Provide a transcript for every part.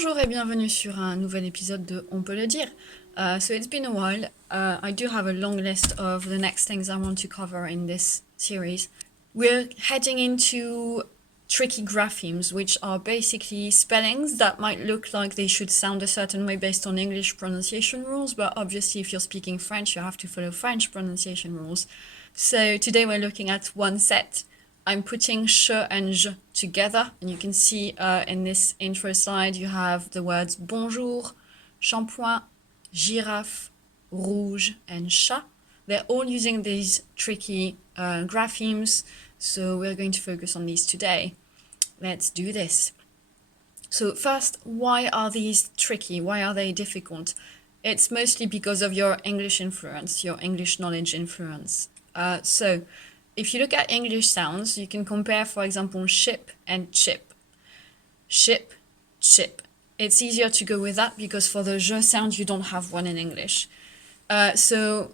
Bonjour et bienvenue sur un nouvel épisode de On peut le dire. So it's been a while. I do have a long list of the next things I want to cover in this series. We're heading into tricky graphemes, which are basically spellings that might look like they should sound a certain way based on English pronunciation rules, but obviously if you're speaking French, you have to follow French pronunciation rules. So today we're looking at one set. I'm putting sh and j together, and you can see in this intro slide you have the words bonjour, shampoing, girafe, rouge, and chat. They're all using these tricky graphemes, so we're going to focus on these today. Let's do this. So first, why are these tricky? Why are they difficult? It's mostly because of your English influence, your English knowledge influence. So if you look at English sounds, you can compare, for example, ship and chip. Ship, chip. It's easier to go with that because for the je sound, you don't have one in English. So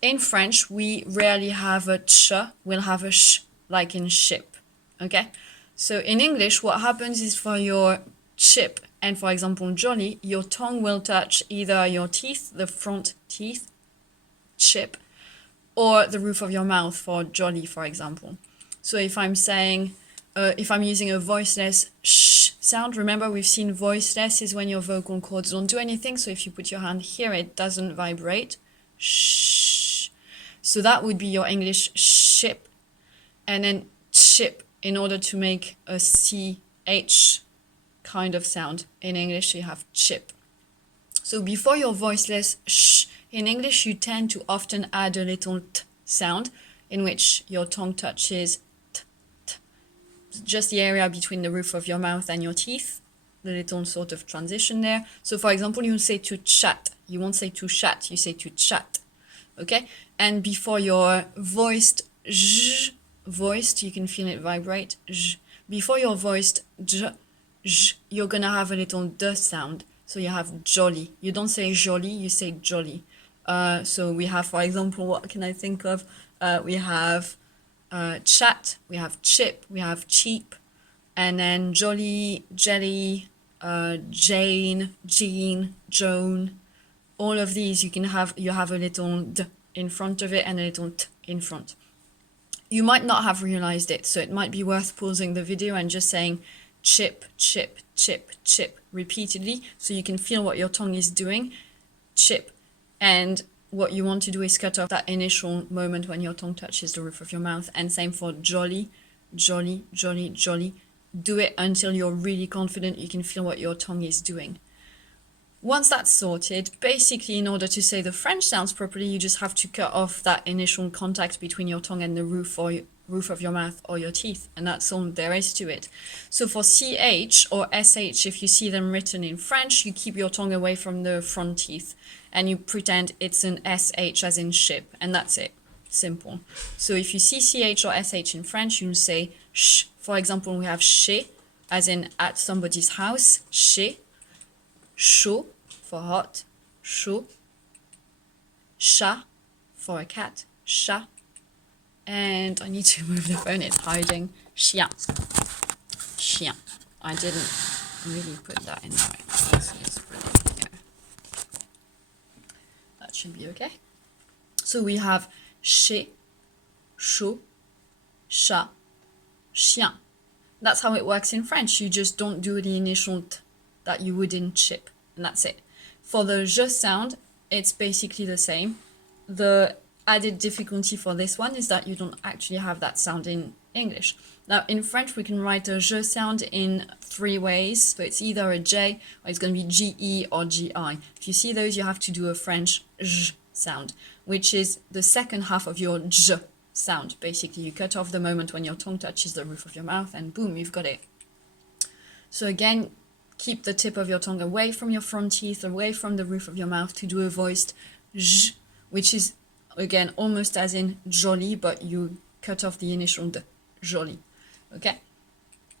in French, we rarely have a ch, we'll have a sh, like in ship, okay? So in English, what happens is for your chip and, for example, jolly, your tongue will touch either your teeth, the front teeth, chip, or the roof of your mouth for jolly, for example. So if I'm saying, if I'm using a voiceless sh sound, remember we've seen voiceless is when your vocal cords don't do anything. So if you put your hand here, it doesn't vibrate. Shh. So that would be your English ship. And then chip in order to make a CH kind of sound. In English, you have chip. So before your voiceless sh, in English, you tend to often add a little t sound in which your tongue touches t, t, just the area between the roof of your mouth and your teeth, the little sort of transition there. So for example, you'll say to chat. You won't say to chat, you say to chat, okay? And before your voiced j, voiced, you can feel it vibrate, j. Before your voiced j, you're gonna have a little d sound. So you have jolly. You don't say jolly, you say jolly. So we have, for example, what can I think of? We have chat, we have chip, we have cheap, and then jolly, jelly, Jane, Jean, Joan. All of these you have a little d in front of it and a little t in front. You might not have realized it, so it might be worth pausing the video and just saying chip, chip, chip, chip repeatedly so you can feel what your tongue is doing. Chip. And what you want to do is cut off that initial moment when your tongue touches the roof of your mouth. And same for jolly, jolly, jolly, jolly. Do it until you're really confident you can feel what your tongue is doing. Once that's sorted, basically in order to say the French sounds properly, you just have to cut off that initial contact between your tongue and the roof of your mouth or your teeth, and that's all there is to it. So for CH or SH, if you see them written in French, you keep your tongue away from the front teeth and you pretend it's an SH as in ship, and that's it. Simple. So if you see CH or SH in French, you'll say sh. For example, we have chez, as in at somebody's house, chez. Chaud for hot, chaud. Chat for a cat, chat. And I need to move the phone, it's hiding. Chien. Chien. I didn't really put that in there. Let's just put it here. That should be okay. So we have chez, chaud, chat, chien. That's how it works in French. You just don't do the initial t that you would in chip, and that's it. For the je sound, it's basically the same. The added difficulty for this one is that you don't actually have that sound in English. Now in French we can write a je sound in three ways. So it's either a J or it's going to be GE or GI. If you see those, you have to do a French j sound, which is the second half of your j sound. Basically you cut off the moment when your tongue touches the roof of your mouth and boom, you've got it. So again, keep the tip of your tongue away from your front teeth, away from the roof of your mouth to do a voiced j, which is again almost as in jolly, but you cut off the initial d, jolly. Okay?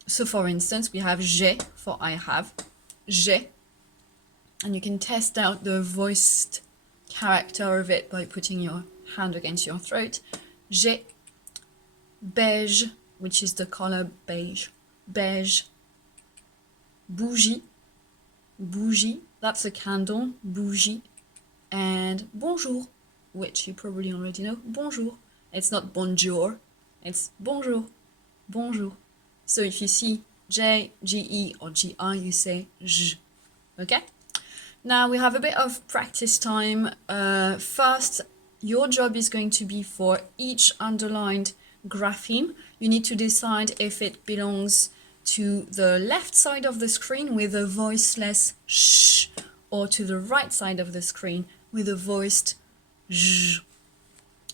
So for instance, we have j'ai for I have, j'ai, and you can test out the voiced character of it by putting your hand against your throat. J'ai, beige, which is the color beige, beige, bougie, bougie, that's a candle, bougie, and bonjour, which you probably already know, bonjour. It's not bonjour, it's bonjour, bonjour. So if you see J, G-E, or G-I, you say J, okay? Now we have a bit of practice time. First, your job is going to be for each underlined grapheme. You need to decide if it belongs to the left side of the screen with a voiceless sh, or to the right side of the screen with a voiced j.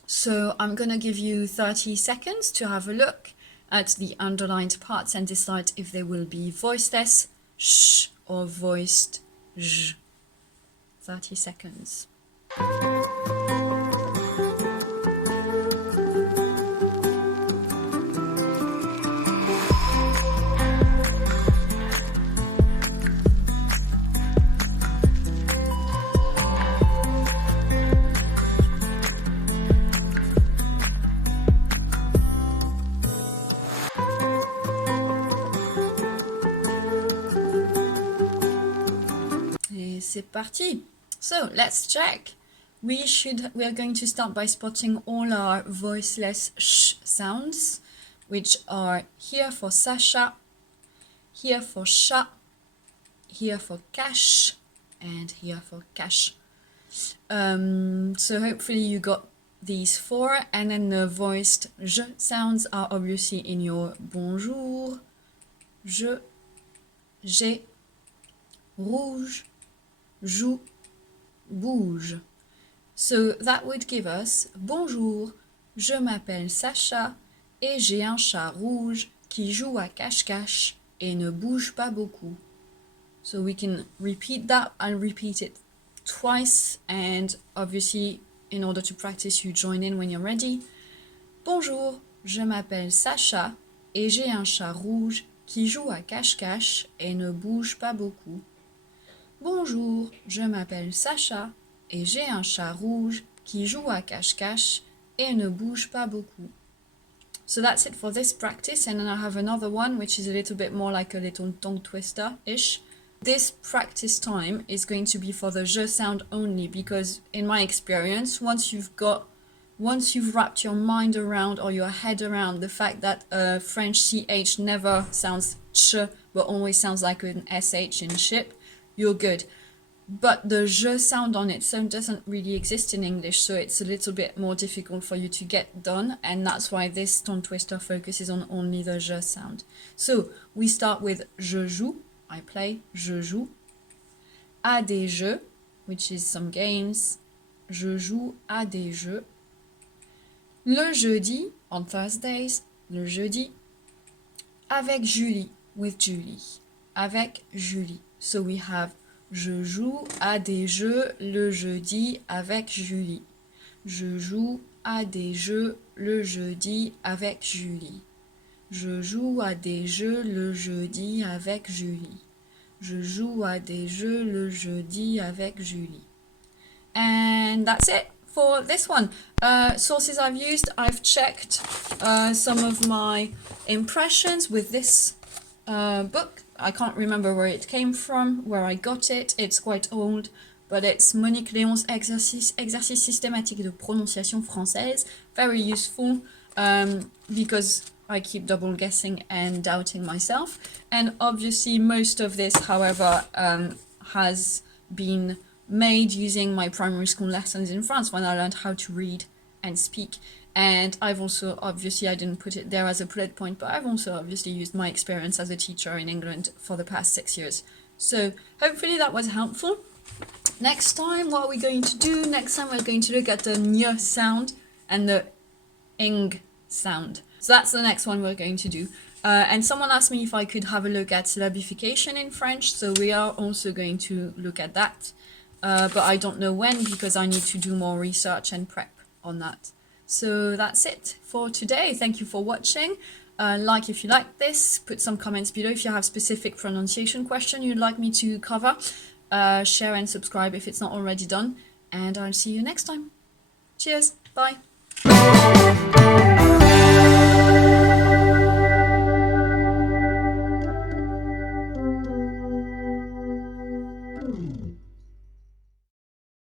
So I'm gonna give you 30 seconds to have a look at the underlined parts and decide if they will be voiceless sh or voiced j. 30 seconds. Et c'est parti. So let's check. We are going to start by spotting all our voiceless sh sounds, which are here for Sasha, here for sha, here for cash, and here for cash. So hopefully you got these four, and then the voiced j sounds are obviously in your bonjour, je, j'ai, rouge, joue, bouge. So that would give us bonjour, je m'appelle Sacha et j'ai un chat rouge qui joue à cache-cache et ne bouge pas beaucoup. So we can repeat that and repeat it twice, and obviously in order to practice you join in when you're ready. Bonjour, je m'appelle Sacha et j'ai un chat rouge qui joue à cache-cache et ne bouge pas beaucoup. Bonjour, je m'appelle Sacha et j'ai un chat rouge qui joue à cache-cache et ne bouge pas beaucoup. So that's it for this practice, and then I have another one which is a little bit more like a little tongue twister-ish. This practice time is going to be for the je sound only, because in my experience, once you've wrapped your mind around or your head around the fact that French ch never sounds ch but always sounds like an sh in ship, you're good. But the je sound on its own doesn't really exist in English, so it's a little bit more difficult for you to get done, and that's why this tongue twister focuses on only the je sound. So we start with je joue, I play, je joue. À des jeux, which is some games. Je joue à des jeux. Le jeudi, on Thursdays, le jeudi. Avec Julie, with Julie. Avec Julie. So we have je joue à des jeux le jeudi avec Julie. Je joue à des jeux le jeudi avec Julie. Je joue à des jeux le jeudi avec Julie. Je joue à des jeux le jeudi avec Julie. And that's it for this one. Sources I've used, I've checked some of my impressions with this book. I can't remember where it came from, where I got it. It's quite old, but it's Monique Léon's exercice systématique de prononciation française. Very useful because I keep double guessing and doubting myself. And obviously most of this, however, has been made using my primary school lessons in France when I learned how to read and speak. And I've also, obviously, I didn't put it there as a bullet point, but I've also obviously used my experience as a teacher in England for the past 6 years. So hopefully that was helpful. Next time, what are we going to do? Next time we're going to look at the ny sound and the ing sound. So that's the next one we're going to do. And someone asked me if I could have a look at syllabification in French, so we are also going to look at that. But I don't know when, because I need to do more research and prep on that. So that's it for today. Thank you for watching. Like if you like this, put some comments below if you have specific pronunciation question you'd like me to cover. Share and subscribe if it's not already done. And I'll see you next time. Cheers. Bye.